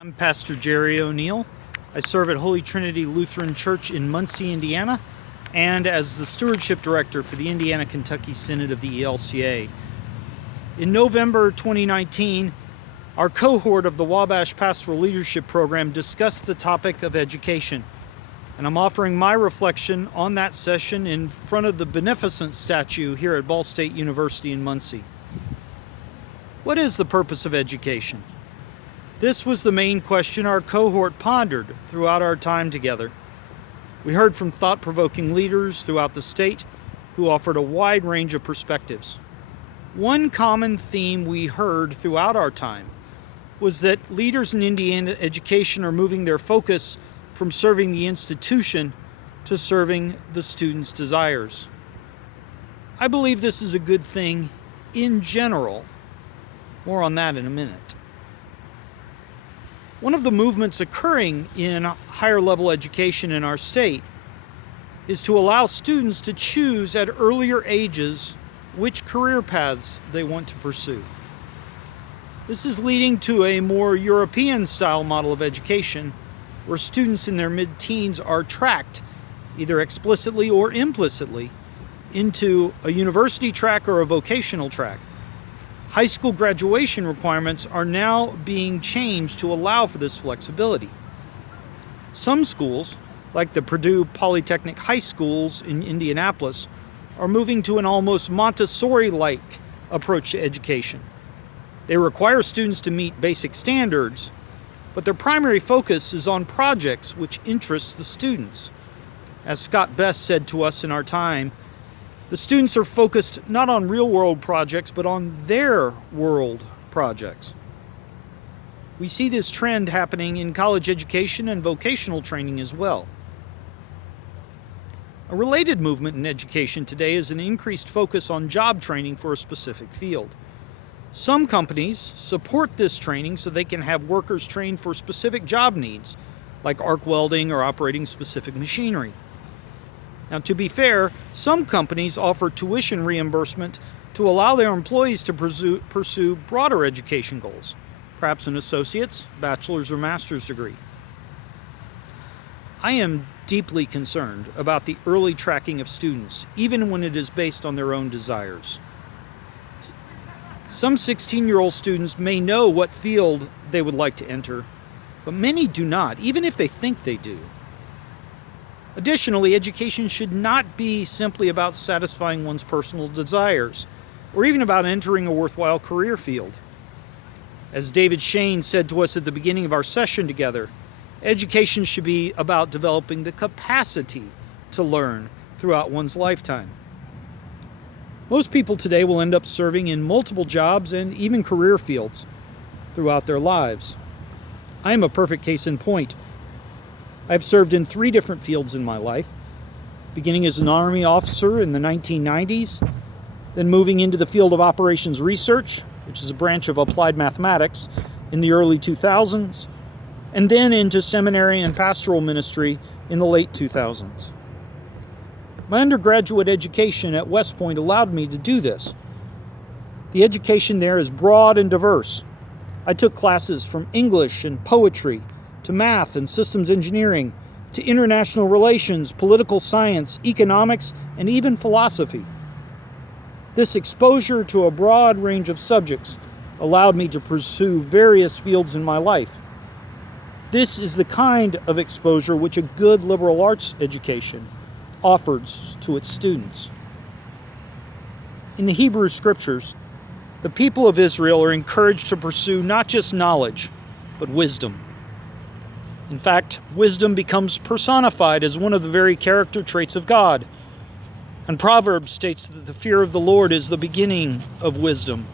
I'm Pastor Jerry O'Neill. I serve at Holy Trinity Lutheran Church in Muncie, Indiana, and as the Stewardship Director for the Indiana-Kentucky Synod of the ELCA. In November 2019, our cohort of the Wabash Pastoral Leadership Program discussed the topic of education, and I'm offering my reflection on that session in front of the beneficent statue here at Ball State University in Muncie. What is the purpose of education? This was the main question our cohort pondered throughout our time together. We heard from thought-provoking leaders throughout the state who offered a wide range of perspectives. One common theme we heard throughout our time was that leaders in Indiana education are moving their focus from serving the institution to serving the students' desires. I believe this is a good thing in general. More on that in a minute. One of the movements occurring in higher level education in our state is to allow students to choose at earlier ages which career paths they want to pursue. This is leading to a more European style model of education where students in their mid-teens are tracked, either explicitly or implicitly, into a university track or a vocational track. High school graduation requirements are now being changed to allow for this flexibility. Some schools, like the Purdue Polytechnic High Schools in Indianapolis, are moving to an almost Montessori-like approach to education. They require students to meet basic standards, but their primary focus is on projects which interest the students. As Scott Best said to us in our time, the students are focused not on real-world projects, but on their world projects. We see this trend happening in college education and vocational training as well. A related movement in education today is an increased focus on job training for a specific field. Some companies support this training so they can have workers trained for specific job needs, like arc welding or operating specific machinery. Now, to be fair, some companies offer tuition reimbursement to allow their employees to pursue broader education goals, perhaps an associate's, bachelor's, or master's degree. I am deeply concerned about the early tracking of students, even when it is based on their own desires. Some 16-year-old students may know what field they would like to enter, but many do not, even if they think they do. Additionally, education should not be simply about satisfying one's personal desires, or even about entering a worthwhile career field. As David Shane said to us at the beginning of our session together, education should be about developing the capacity to learn throughout one's lifetime. Most people today will end up serving in multiple jobs and even career fields throughout their lives. I am a perfect case in point. I've served in 3 different fields in my life, beginning as an Army officer in the 1990s, then moving into the field of operations research, which is a branch of applied mathematics, in the early 2000s, and then into seminary and pastoral ministry in the late 2000s. My undergraduate education at West Point allowed me to do this. The education there is broad and diverse. I took classes from English and poetry, to math and systems engineering, to international relations, political science, economics, and even philosophy. This exposure to a broad range of subjects allowed me to pursue various fields in my life. This is the kind of exposure which a good liberal arts education offers to its students. In the Hebrew Scriptures, the people of Israel are encouraged to pursue not just knowledge, but wisdom. In fact, wisdom becomes personified as one of the very character traits of God. And Proverbs states that the fear of the Lord is the beginning of wisdom.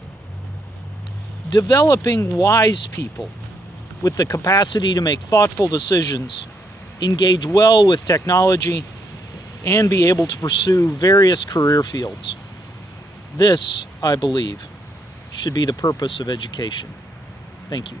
Developing wise people with the capacity to make thoughtful decisions, engage well with technology, and be able to pursue various career fields. This, I believe, should be the purpose of education. Thank you.